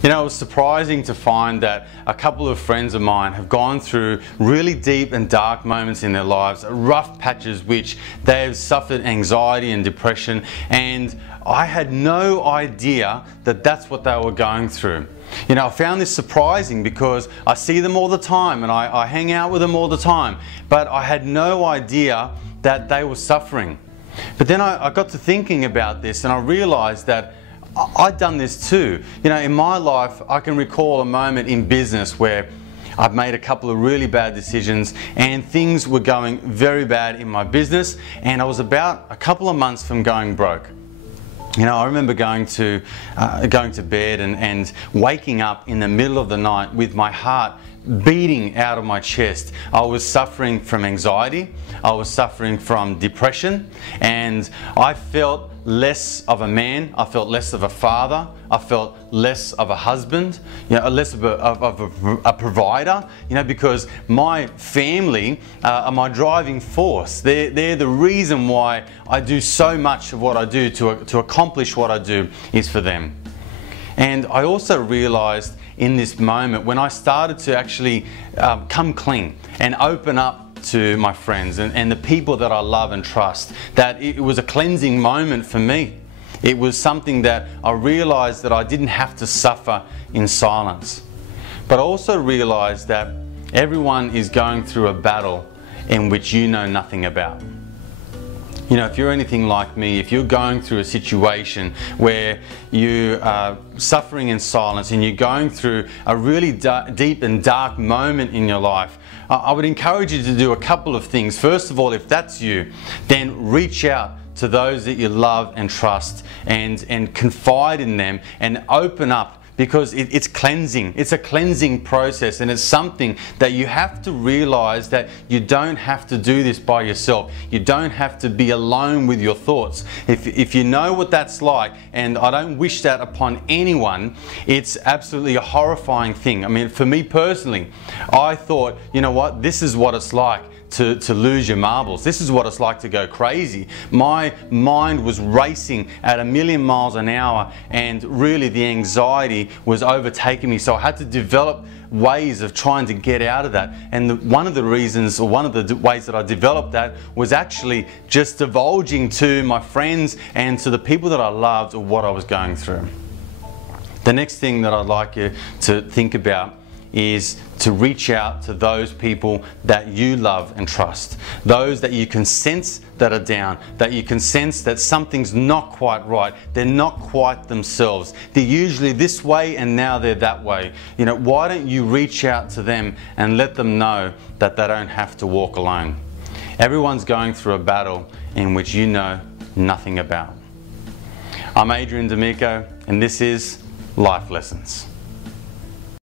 You know, it was surprising to find that a couple of friends of mine have gone through really deep and dark moments in their lives, rough patches which they have suffered anxiety and depression, and I had no idea that that's what they were going through. You know, I found this surprising because I see them all the time and I hang out with them all the time, but I had no idea that they were suffering. But then I got to thinking about this and I realized that I'd done this too. You know, in my life, I can recall a moment in business where I've made a couple of really bad decisions and things were going very bad in my business, and I was about a couple of months from going broke. You know, I remember going to bed and waking up in the middle of the night with my heart beating out of my chest. I was suffering from anxiety, I was suffering from depression, and I felt less of a man, I felt less of a father, I felt less of a husband, you know, less of a provider, you know, because my family are my driving force. They're the reason why I do so much of what I do to accomplish what I do is for them. And I also realized in this moment when I started to actually come clean and open up to my friends and the people that I love and trust, that it was a cleansing moment for me. It was something that I realized that I didn't have to suffer in silence. But I also realized that everyone is going through a battle in which you know nothing about. You know, if you're anything like me, if you're going through a situation where you are suffering in silence and you're going through a really deep and dark moment in your life, I would encourage you to do a couple of things. First of all, if that's you, then reach out to those that you love and trust and confide in them and open up, because it's cleansing. It's a cleansing process, and it's something that you have to realize that you don't have to do this by yourself. You don't have to be alone with your thoughts. If you know what that's like, and I don't wish that upon anyone, it's absolutely a horrifying thing. I mean, for me personally, I thought, you know what, this is what it's like to lose your marbles. This is what it's like to go crazy. My mind was racing at 1,000,000 miles an hour, and really the anxiety was overtaking me. So I had to develop ways of trying to get out of that. And one of the reasons, or one of the ways that I developed that, was actually just divulging to my friends and to the people that I loved what I was going through. The next thing that I'd like you to think about is to reach out to those people that you love and trust. Those that you can sense that are down, that you can sense that something's not quite right, they're not quite themselves. They're usually this way and now they're that way. You know, why don't you reach out to them and let them know that they don't have to walk alone? Everyone's going through a battle in which you know nothing about. I'm Adrian D'Amico, and this is Life Lessons.